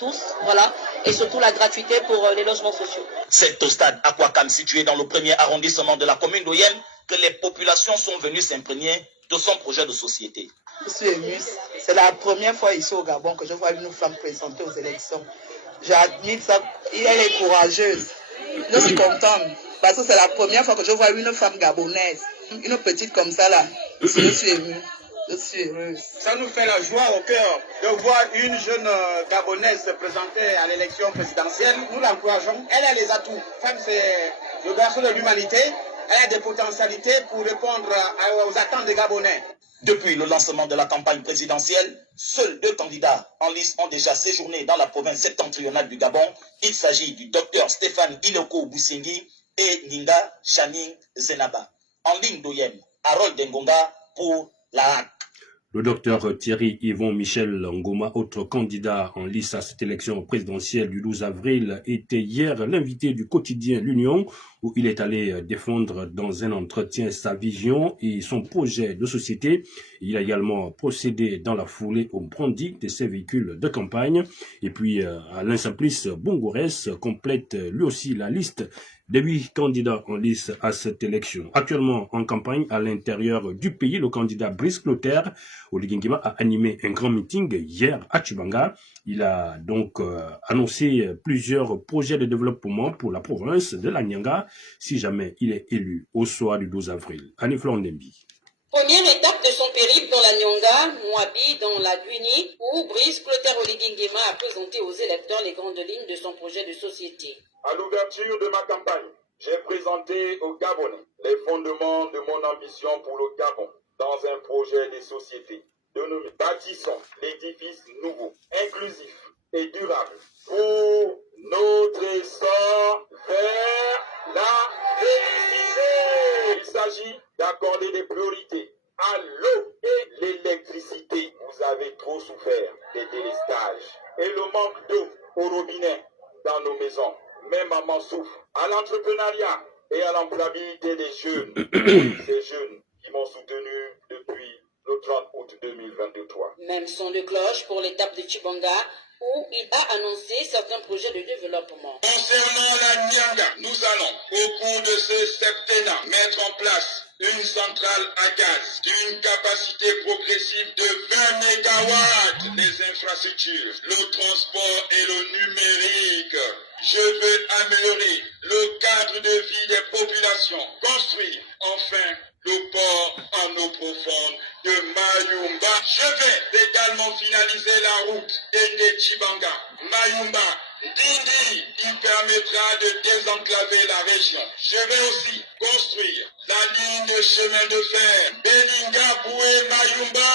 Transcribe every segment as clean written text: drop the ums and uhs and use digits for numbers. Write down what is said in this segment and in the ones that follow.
tous, voilà, et surtout la gratuité pour les logements sociaux. C'est au stade Aquacam situé dans le premier arrondissement de la commune d'Oyem que les populations sont venues s'imprégner de son projet de société. Je suis émue. C'est la première fois ici au Gabon que je vois une femme présentée aux élections. J'admire ça. Elle est courageuse. Je suis contente parce que c'est la première fois que je vois une femme gabonaise, une petite comme ça là. Je suis émue. Je suis heureuse. Ça nous fait la joie au cœur de voir une jeune Gabonaise se présenter à l'élection présidentielle. Nous l'encourageons. Elle a les atouts. Femme, c'est le berceau de l'humanité. Elle a des potentialités pour répondre aux attentes des Gabonais. Depuis le lancement de la campagne présidentielle, seuls 2 candidats en lice ont déjà séjourné dans la province septentrionale du Gabon. Il s'agit du docteur Stéphane Inoko Boussengi et Ninga Chaning Zenaba. En ligne d'Oyem, Harold Dengonga pour la HAC. Le docteur Thierry Yvon Michel Ngoma, autre candidat en lice à cette élection présidentielle du 12 avril, était hier l'invité du quotidien L'Union, où il est allé défendre dans un entretien sa vision et son projet de société. Il a également procédé dans la foulée au branding de ses véhicules de campagne. Et puis Alain Simplice Bongores complète lui aussi la liste des 8 candidats en lice à cette élection. Actuellement en campagne à l'intérieur du pays, le candidat Brice Clotaire Oligingima a animé un grand meeting hier à Tchibanga. Il a donc annoncé plusieurs projets de développement pour la province de la Nyanga si jamais il est élu au soir du 12 avril. Anne-Fleur Ndembi. Première étape de son périple dans la Nyanga, Mouabi, dans la Guinée, où Brice Clotaire Oligingima a présenté aux électeurs les grandes lignes de son projet de société. À l'ouverture de ma campagne, j'ai présenté aux Gabonais les fondements de mon ambition pour le Gabon dans un projet de société dénommé Bâtissons l'édifice nouveau, inclusif et durable pour notre essor vers la félicité. Il s'agit d'accorder des priorités à l'eau et l'électricité. Vous avez trop souffert des délestages et le manque d'eau au robinet dans nos maisons. Même maman souffre. À l'entrepreneuriat et à l'employabilité des jeunes. Ces jeunes qui m'ont soutenu depuis le 30 août 2023. Même son de cloche pour l'étape de Tchibanga, où il a annoncé certains projets de développement. Concernant la Nyanga, nous allons, au cours de ce septennat, mettre en place une centrale à gaz d'une capacité progressive de 20 mégawatts. Les infrastructures, le transport et le numérique. Je veux améliorer le cadre de vie des populations, construire enfin le port en eau profonde de Mayumba. Je vais également finaliser la route de Tchibanga, Mayumba, Dindi, qui permettra de désenclaver la région. Je vais aussi construire la ligne de chemin de fer Belinga Boué Mayumba.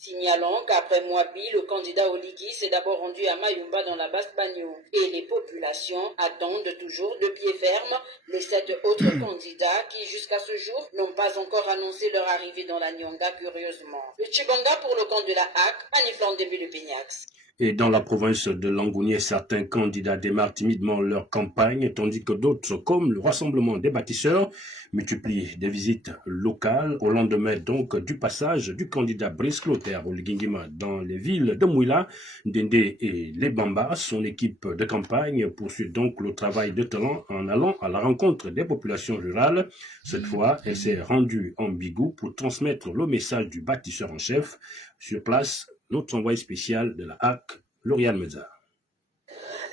Signalons qu'après Mouabi, le candidat Oligui s'est d'abord rendu à Mayumba dans la Basse-Bagno et les populations attendent toujours de pied ferme les 7 autres candidats qui, jusqu'à ce jour, n'ont pas encore annoncé leur arrivée dans la Nyanga curieusement. Le Tchibanga pour le camp de la HAC, Aniflan début de Peignax. Et dans la province de Langounier, certains candidats démarrent timidement leur campagne, tandis que d'autres, comme le Rassemblement des bâtisseurs, multiplient des visites locales au lendemain donc du passage du candidat Brice Clotaire Oligingima dans les villes de Mouila, Ndende et Lebamba. Son équipe de campagne poursuit donc le travail de talent en allant à la rencontre des populations rurales. Cette fois, elle s'est rendue en Bigou pour transmettre le message du bâtisseur en chef. Sur place, notre envoyé spécial de la HAC, Lauriane Meza.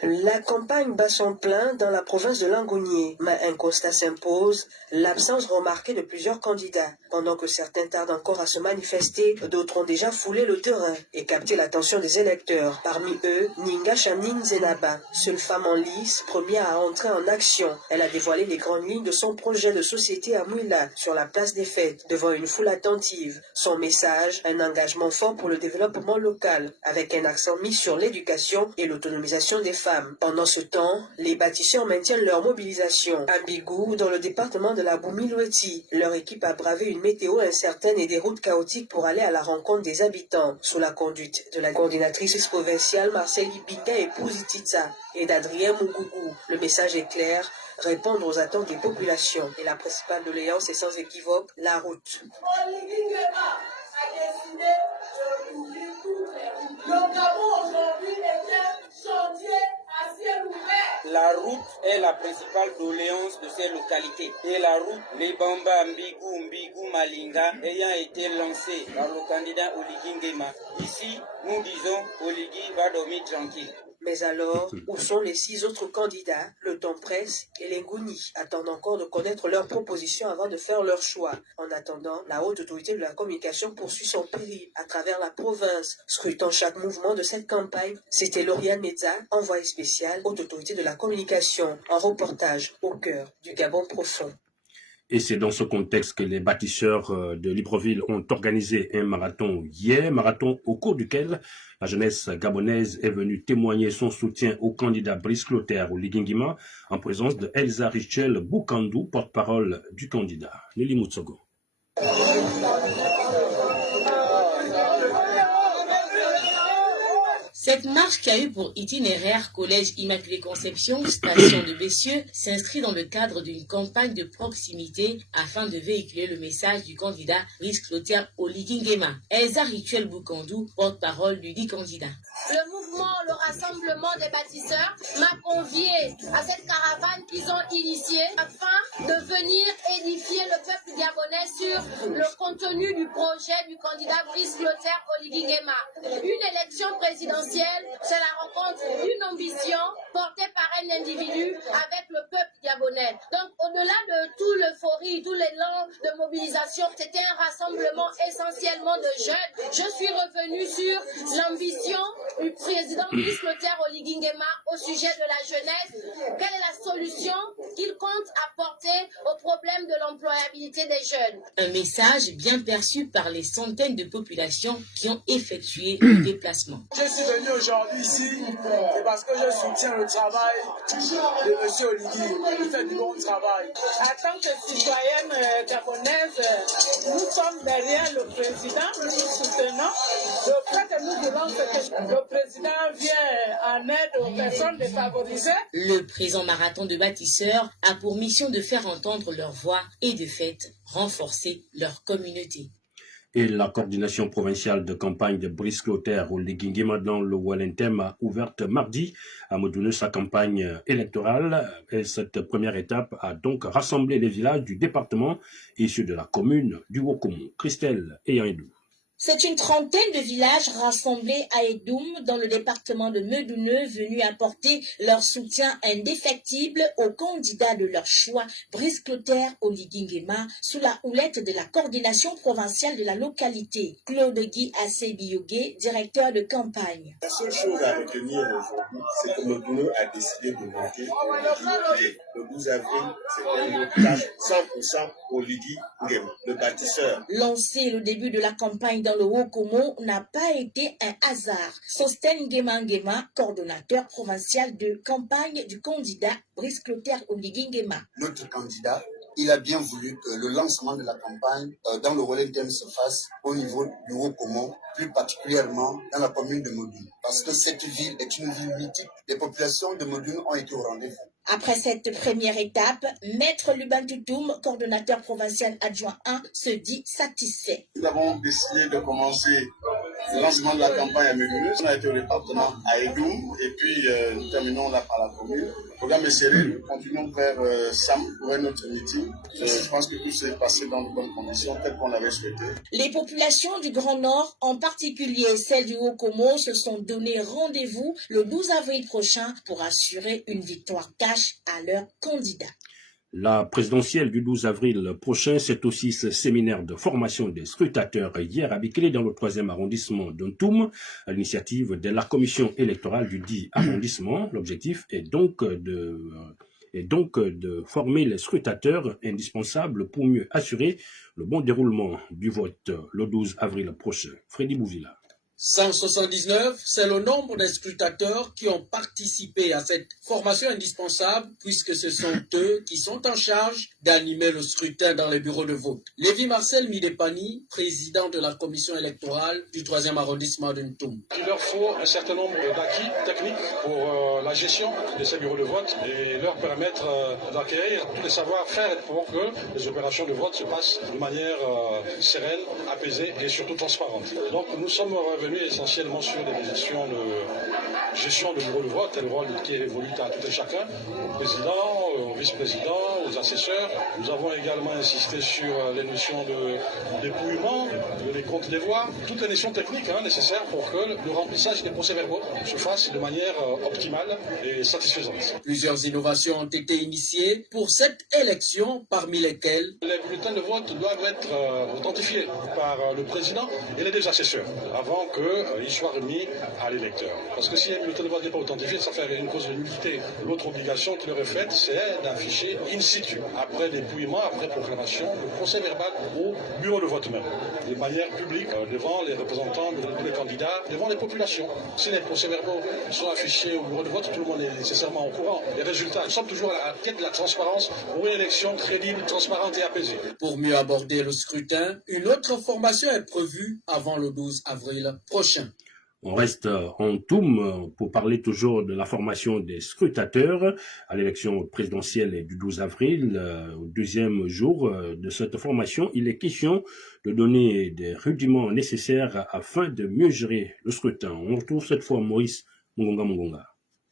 La campagne bat son plein dans la province de Langounier, mais un constat s'impose, l'absence remarquée de plusieurs candidats. Pendant que certains tardent encore à se manifester, d'autres ont déjà foulé le terrain et capté l'attention des électeurs. Parmi eux, Ninga Chaning Zenaba, seule femme en lice, première à entrer en action. Elle a dévoilé les grandes lignes de son projet de société à Mouila, sur la place des fêtes, devant une foule attentive. Son message, un engagement fort pour le développement local, avec un accent mis sur l'éducation et l'autonomisation des femmes. Pendant ce temps, les bâtisseurs maintiennent leur mobilisation. À Bigou, dans le département de la Boumi-Loueti, leur équipe a bravé une météo incertaine et des routes chaotiques pour aller à la rencontre des habitants, sous la conduite de la coordinatrice provinciale Marcel Ipinga et Pouzititsa et d'Adrien Mougougou. Le message est clair, répondre aux attentes des populations. Et la principale doléance est sans équivoque, la route. Le Gabon aujourd'hui était La route est la principale doléance de ces localités. Et la route Lebamba, Mbigou, Malinga ayant été lancée par le candidat Oligui Nguema. Ici, nous disons Oligui va dormir tranquille. Mais alors, où sont les 6 autres candidats? Le temps presse et les Nguni attendent encore de connaître leurs propositions avant de faire leur choix. En attendant, la haute autorité de la communication poursuit son périple à travers la province, scrutant chaque mouvement de cette campagne. C'était Lauriane Meza, envoyée spéciale, haute autorité de la communication, en reportage au cœur du Gabon profond. Et c'est dans ce contexte que les bâtisseurs de Libreville ont organisé un marathon hier, marathon au cours duquel la jeunesse gabonaise est venue témoigner son soutien au candidat Brice Clotaire Oligui Nguema en présence de Elsa Richel Boukandou, porte-parole du candidat. Nelly Moutsogo. Cette marche qui a eu pour itinéraire Collège Immaculée Conception, station de Bessieux, s'inscrit dans le cadre d'une campagne de proximité afin de véhiculer le message du candidat Brice Clotaire Oligui Nguema. Elsa Richel Boukandou, porte-parole du dit candidat. Le mouvement, le rassemblement des bâtisseurs m'a convié à cette caravane qu'ils ont initiée afin de venir édifier le peuple gabonais sur le contenu du projet du candidat Brice Clotaire Oligui Nguema. Une élection présidentielle, c'est la rencontre d'une ambition portée par un individu avec le peuple gabonais. Donc au-delà de tout l'euphorie, tout l'élan de mobilisation, c'était un rassemblement essentiellement de jeunes. Je suis revenue sur l'ambition du président Brice Clotaire Oligui Nguema au sujet de la jeunesse. Quelle est la solution qu'il compte apporter au problème de l'employabilité des jeunes? Un message bien perçu par les centaines de populations qui ont effectué le déplacement. Je suis venu aujourd'hui ici, c'est parce que je soutiens le travail de M. Oligui. Il fait du bon travail. En tant que citoyenne gabonaise, nous sommes derrière le président, nous soutenons. Le fait que nous voulons que le président vient en aide aux personnes défavorisées. Le présent marathon de bâtisseurs a pour mission de faire entendre leur voix et de fait renforcer leur communauté. Et la coordination provinciale de campagne de Brice Clotaire Oligui Nguema dans le Wallentem a ouvert mardi à Modounou sa campagne électorale. Et cette première étape a donc rassemblé les villages du département issus de la commune du Wokomo. Christelle et Yaïdou. C'est une trentaine de villages rassemblés à Edoum dans le département de Medouneux venus apporter leur soutien indéfectible au candidat de leur choix, Brice Clotaire Oligui Nguema, sous la houlette de la coordination provinciale de la localité. Claude Guy Assé-Biogué, directeur de campagne. La seule chose à retenir aujourd'hui, c'est que Medouneux a décidé de voter Oligui. Le 12 avril, c'est un votage 100% Oligui Nguema, le bâtisseur. Lancé le début de la campagne dans le Wokomo n'a pas été un hasard. Sosten Nguema, coordonnateur provincial de campagne du candidat Brice Clotaire Oligui Nguema. Notre candidat, il a bien voulu que le lancement de la campagne dans le Wallentem se fasse au niveau du Wokomo, plus particulièrement dans la commune de Medouneux. Parce que cette ville est une ville mythique. Les populations de Medouneux ont été au rendez-vous. Après cette première étape, Maître Luban Toutoum, coordonnateur provincial adjoint 1, se dit satisfait. Nous avons décidé de commencer le lancement de la campagne à Medouneux. On a été au département à Edoum et puis nous terminons là par la commune. Le programme est serré, nous continuons vers Sam pour un autre meeting. Je pense que tout s'est passé dans de bonnes conditions, telles qu'on l'avait souhaité. Les populations du Grand Nord, en particulier celles du Wokomo, se sont donné rendez-vous le 12 avril prochain pour assurer une victoire cash à leur candidat. La présidentielle du 12 avril prochain, c'est aussi ce séminaire de formation des scrutateurs hier à Bikele dans le 3e arrondissement d'Ontoum, à l'initiative de la commission électorale du dit arrondissement. L'objectif est donc de former les scrutateurs indispensables pour mieux assurer le bon déroulement du vote le 12 avril prochain. Freddy Bouvila. 179, c'est le nombre des scrutateurs qui ont participé à cette formation indispensable puisque ce sont eux qui sont en charge d'animer le scrutin dans les bureaux de vote. Lévi-Marcel Midepani, président de la commission électorale du 3e arrondissement de Ntoum. Il leur faut un certain nombre d'acquis techniques pour la gestion de ces bureaux de vote et leur permettre d'acquérir tous les savoir-faire pour que les opérations de vote se passent de manière sereine, apaisée et surtout transparente. Donc nous sommes revenus revenu essentiellement sur les gestion de bureau de vote, le rôle qui évolue à tout et chacun, au président, au vice-président, aux assesseurs. Nous avons également insisté sur les notions de dépouillement, les comptes des voix, toutes les notions techniques nécessaires pour que le remplissage des procès-verbaux se fasse de manière optimale et satisfaisante. Plusieurs innovations ont été initiées pour cette élection, parmi lesquelles les bulletins de vote doivent être authentifiés par le président et les deux assesseurs avant qu'ils soient remis à l'électeur. Parce que si un bulletin de vote n'est pas authentifié, ça fait une cause de nullité. L'autre obligation qui leur est faite, c'est d'afficher in situ, après dépouillement, après proclamation, le procès verbal au bureau de vote même, de manière publique, devant les représentants de tous les candidats, devant les populations. Si les procès-verbaux sont affichés au bureau de vote, tout le monde est nécessairement au courant. Les résultats, nous sommes toujours à la quête de la transparence pour une élection crédible, transparente et apaisée. Pour mieux aborder le scrutin, une autre formation est prévue avant le 12 avril prochain. On reste en Toum pour parler toujours de la formation des scrutateurs à l'élection présidentielle du 12 avril. Au deuxième jour de cette formation, il est question de donner des rudiments nécessaires afin de mieux gérer le scrutin. On retrouve cette fois Maurice Mungonga.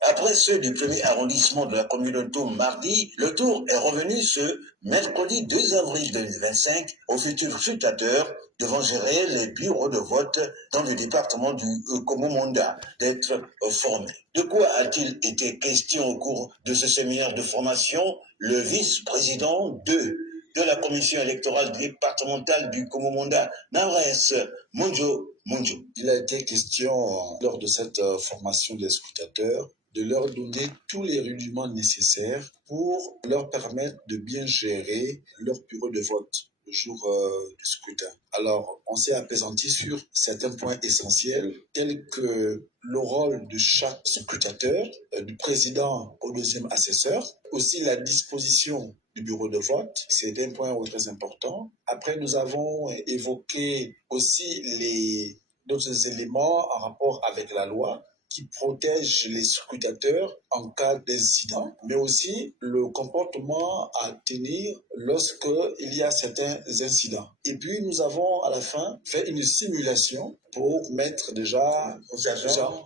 Après ceux du premier arrondissement de la commune de Toum mardi, le tour est revenu ce mercredi 2 avril 2025 aux futurs scrutateurs devant gérer les bureaux de vote dans le département du Komomonda d'être formés. De quoi a-t-il été question au cours de ce séminaire de formation? Le vice-président de la commission électorale départementale du Komomonda, Nares Munjo. Il a été question lors de cette formation des scrutateurs de leur donner tous les rudiments nécessaires pour leur permettre de bien gérer leur bureau de vote le jour du scrutin. Alors, on s'est appesanti sur certains points essentiels, tels que le rôle de chaque scrutateur, du président au deuxième assesseur, aussi la disposition du bureau de vote, c'est un point très important. Après, nous avons évoqué aussi d'autres éléments en rapport avec la loi, qui protège les scrutateurs en cas d'incident, mais aussi le comportement à tenir lorsqu'il y a certains incidents. Et puis, nous avons à la fin fait une simulation pour mettre déjà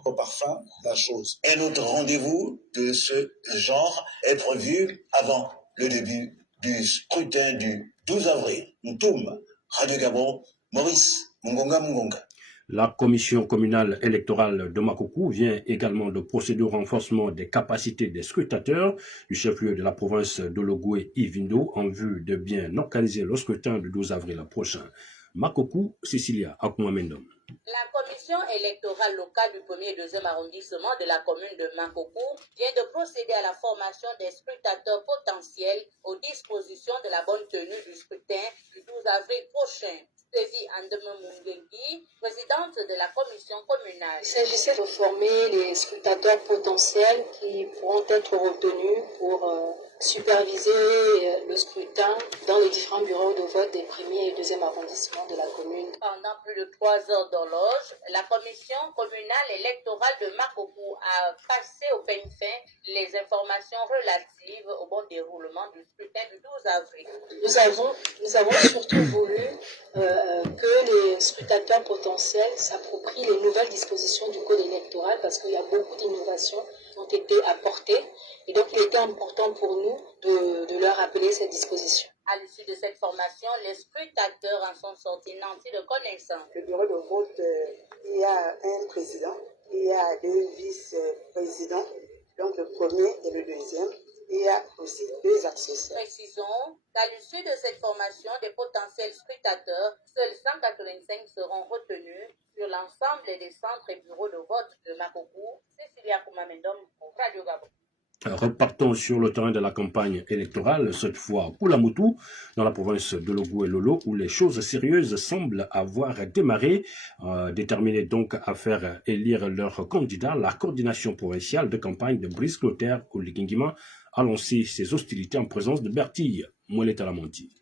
au parfum la chose. Un autre rendez-vous de ce genre est prévu avant le début du scrutin du 12 avril. Ntoum, Radio Gabon, Maurice Mungonga. La commission communale électorale de Makoko vient également de procéder au renforcement des capacités des scrutateurs du chef-lieu de la province de Logoué Ivindo en vue de bien organiser le scrutin du 12 avril prochain. Makoko, Cecilia Akumamendom. La commission électorale locale du 1er et 2e arrondissement de la commune de Makoko vient de procéder à la formation des scrutateurs potentiels aux dispositions de la bonne tenue du scrutin du 12 avril prochain. Stéphie Andeme Mungengi, présidente de la commission communale. Il s'agissait de former les scrutateurs potentiels qui pourront être retenus pour superviser le scrutin dans les différents bureaux de vote des 1er et 2e arrondissements de la commune. Pendant plus de 3 heures d'horloge, la commission communale électorale de Makoko a passé au peigne fin les informations relatives au bon déroulement du scrutin du 12 avril. Nous avons surtout voulu que les scrutateurs potentiels s'approprient les nouvelles dispositions du code électoral parce qu'il y a beaucoup d'innovations qui ont été apportées et donc il était important pour nous de leur rappeler ces dispositions. À l'issue de cette formation, les scrutateurs en sont sortis nantis de connaissances. Le bureau de vote, il y a un président, il y a 2 vice-présidents, donc le premier et le deuxième. Il y a aussi 2 assesseurs. Précisons qu'à l'issue de cette formation des potentiels scrutateurs, seuls 185 seront retenus sur l'ensemble des centres et bureaux de vote de Makoko. Cecilia Kumamendom pour Radio Gabon. Repartons sur le terrain de la campagne électorale, cette fois à Koulamoutou, dans la province de Logou et Lolo, où les choses sérieuses semblent avoir démarré, déterminés donc à faire élire leur candidat. La coordination provinciale de campagne de Brice Clotaire Oligingima a lancé ses hostilités en présence de Bertille Moueleta-Lamonti.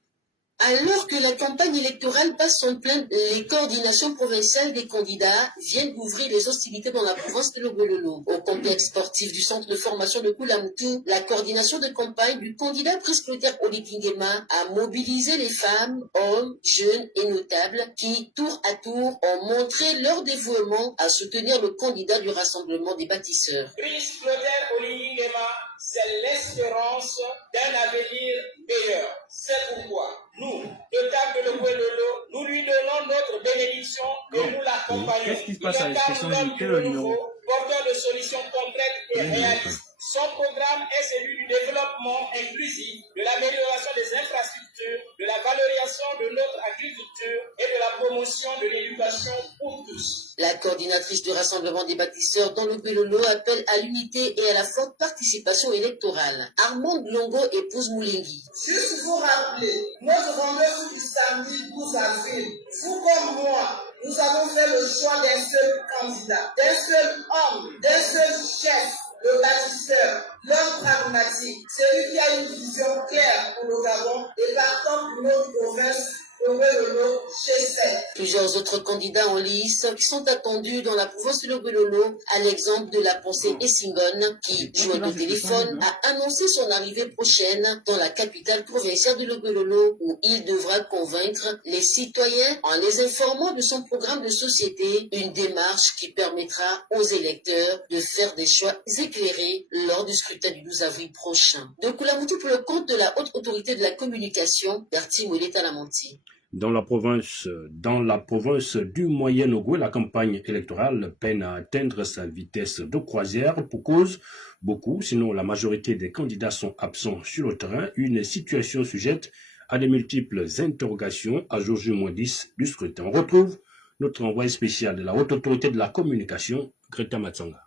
Alors que la campagne électorale passe son plein, les coordinations provinciales des candidats viennent d'ouvrir les hostilités dans la province de Logololo. Au complexe sportif du centre de formation de Koulamoutou, la coordination de campagne du candidat presbytère Oligui Nguema a mobilisé les femmes, hommes, jeunes et notables qui, tour à tour, ont montré leur dévouement à soutenir le candidat du Rassemblement des bâtisseurs. Presbytère Oligui Nguema, c'est l'espérance d'un avenir meilleur. C'est pourquoi nous, de table de Logololo, nous lui donnons notre bénédiction et nous l'accompagnons. Qu'est-ce qui se passe à l'expression du numéro porteur de solutions concrètes et réalistes. Son programme est celui du développement inclusif, de l'amélioration des infrastructures, de la valorisation de notre agriculture et de la promotion de l'éducation pour tous. La coordinatrice du Rassemblement des bâtisseurs dans le Belolo appelle à l'unité et à la forte participation électorale. Armande Longo épouse Moulengi. Juste vous rappeler, notre rendez-vous du samedi 12 avril, vous comme moi, nous avons fait le choix d'un seul candidat, d'un seul homme, d'un seul chef, le bâtisseur, l'homme pragmatique, celui qui a une vision claire pour le Gabon et partant pour notre province. Plusieurs autres candidats en lice qui sont attendus dans la province de Logololo, à l'exemple de la pensée Essingone, qui, joint au téléphone, a annoncé son arrivée prochaine dans la capitale provinciale de Logololo, où il devra convaincre les citoyens en les informant de son programme de société, une démarche qui permettra aux électeurs de faire des choix éclairés lors du scrutin du 12 avril prochain. De Koulamoutou pour le compte de la haute autorité de la communication, Bertie Mollet-Talamanti. Dans la province du Moyen-Ogooué, la campagne électorale peine à atteindre sa vitesse de croisière pour cause beaucoup, sinon la majorité des candidats sont absents sur le terrain, une situation sujette à de multiples interrogations à jour J-10 du scrutin. On retrouve notre envoyé spécial de la haute autorité de la communication, Greta Matsanga.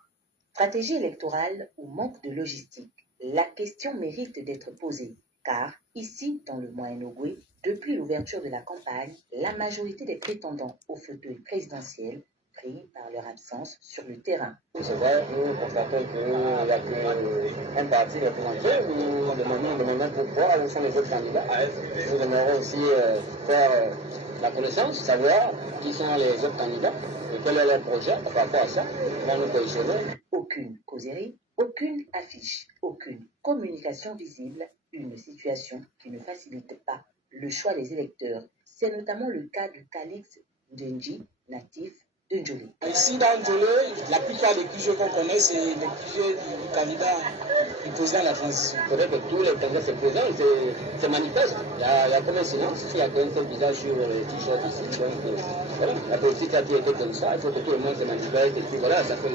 Stratégie électorale ou manque de logistique? La question mérite d'être posée, car ici, dans le Moyen-Ogooué, depuis l'ouverture de la campagne, la majorité des prétendants au fauteuil présidentiel brillent par leur absence sur le terrain. C'est vrai, nous constatons qu'il n'y a qu'un parti représenté. Nous demandons pourquoi, où sont les autres candidats. Nous aimerons aussi faire la connaissance, savoir qui sont les autres candidats et quel est leur projet par rapport à ça, pour nous positionner. Aucune causerie, aucune affiche, aucune communication visible, une situation qui ne facilite pas le choix des électeurs. C'est notamment le cas du Calix Djenji, natif de Ndjolé. Ici dans Ndjolé, la plupart des QG qu'on connaît, c'est les QG du candidat du président de la transition. C'est vrai que tous les candidats se présentent, c'est manifeste. Il y a comme un silence, il y a qu'un seul visage sur le t-shirt ici. Donc voilà, la politique a été comme ça, il faut que tout le monde se manifeste et puis voilà, ça peut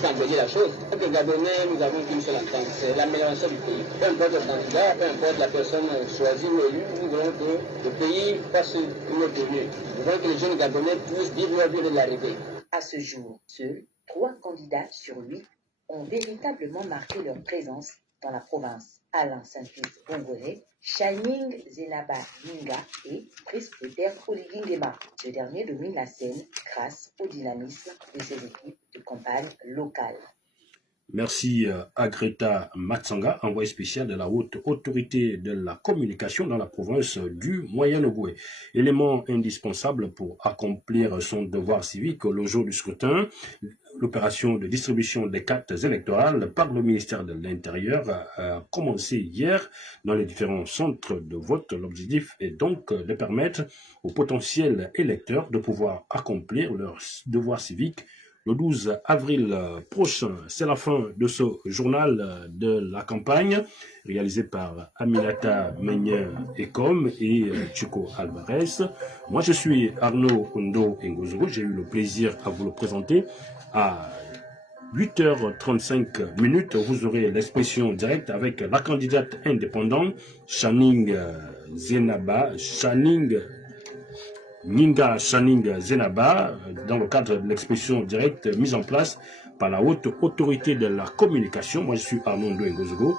s'embellir la chose. Donc les Gabonais, nous avons qu'une seule entente, c'est l'amélioration du pays. Peu importe le candidat, peu importe la personne choisie ou élue, nous voulons que le pays fasse une autre lieu. Nous voulons que les jeunes Gabonais puissent vivre leur vie de l'arrivée. À ce jour, seuls 3 candidats sur 8 ont véritablement marqué leur présence dans la province. Alain Saint-Fils Bongoré, Shining Zenaba Ninga et presbytère Oligui Nguema. Ce dernier domine la scène grâce au dynamisme de ses équipes de campagne locale. Merci à Greta Matsanga, envoyé spécial de la haute autorité de la communication dans la province du Moyen-Ogooué. Élément indispensable pour accomplir son devoir civique le jour du scrutin, l'opération de distribution des cartes électorales par le ministère de l'Intérieur a commencé hier dans les différents centres de vote. L'objectif est donc de permettre aux potentiels électeurs de pouvoir accomplir leur devoir civique le 12 avril prochain. C'est la fin de ce journal de la campagne réalisé par Aminata Meigner-Ecom et Chico Alvarez. Moi, je suis Arnaud Ondo Ngozoro. J'ai eu le plaisir à vous le présenter. À 8h35, vous aurez l'expression directe avec la candidate indépendante Shining Zenaba, dans le cadre de l'expression directe mise en place par la haute autorité de la communication. Moi, je suis Armand Ngozgo.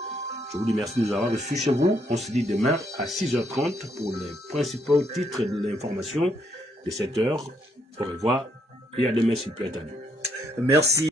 Je vous dis merci de nous avoir reçus chez vous. On se dit demain à 6h30 pour les principaux titres de l'information de 7h. Au revoir et à demain s'il plaît à Dieu. Merci.